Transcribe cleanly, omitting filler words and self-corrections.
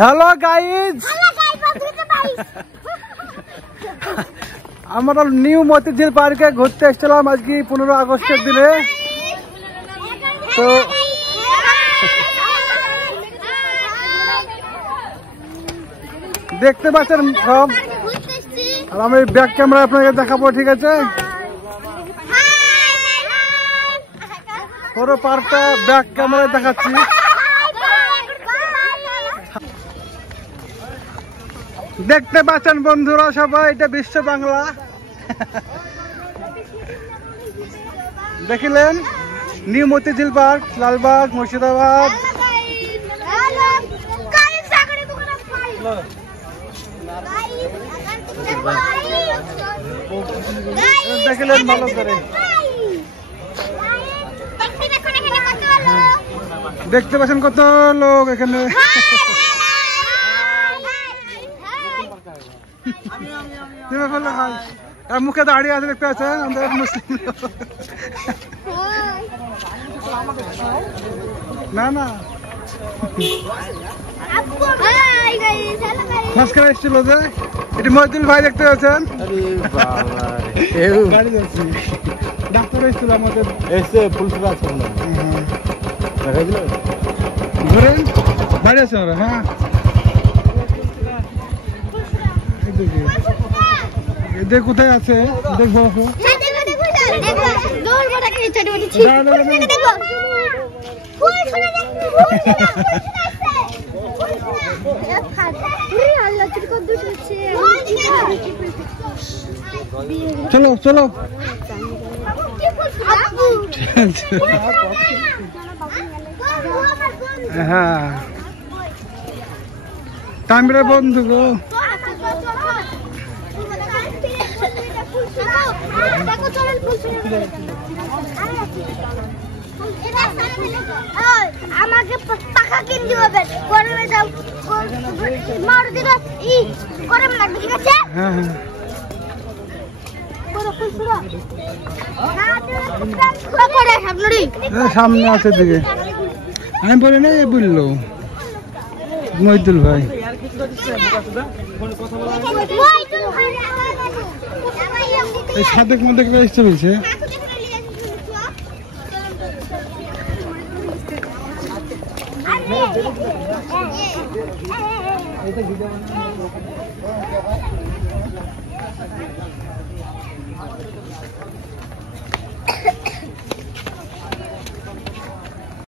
Hello guys, আমরা new Motijheel পার্কে ঘুরতে এসেছিলাম আজকে 15 আগস্টের দিনে। তো দেখতে পাচ্ছেন সব, আর আমি ব্যাক ক্যামেরা আপনাকে দেখাবো, ঠিক আছে? পুরো পার্কটা ব্যাক ক্যামেরায় দেখাচ্ছি। দেখতে পাচ্ছেন বন্ধুরা সবাই, এটা বিশ্ব বাংলা। দেখিলেন নিউ মতিঝিল পার্ক, লালবাগ, মুর্শিদাবাদ। দেখিলেন ভালো করে, দেখতে পাচ্ছেন কত লোক এখানে। মুখে দাঁড়িয়ে আছে, দেখতে পাচ্ছেন আমাদের মুসলিম লোক। না না মাঝখানে এসেছিল যে এটি মহিদুল ভাই, দেখতে পাচ্ছেন গাড়ি যাচ্ছি। ডাক্তার এসেছিল আমাদের, এসে ফুলসুরা আছে ধরেন বাড়ি আছে ওরা। হ্যাঁ এদের কোথায় আছে দেখবো। চলো চলো, হ্যাঁ টাইমরে বন্ধু গো। আমাকে পাখা কিনতে হবে, গরমে যাও মারুতি গরম লাগবে, ঠিক আছে? হ্যাঁ হ্যাঁ সামনে আছে দিকে, আমি বলি না এ বললো মহিদুল ভাই। এই সাদেক মাদেক এসে বলছে।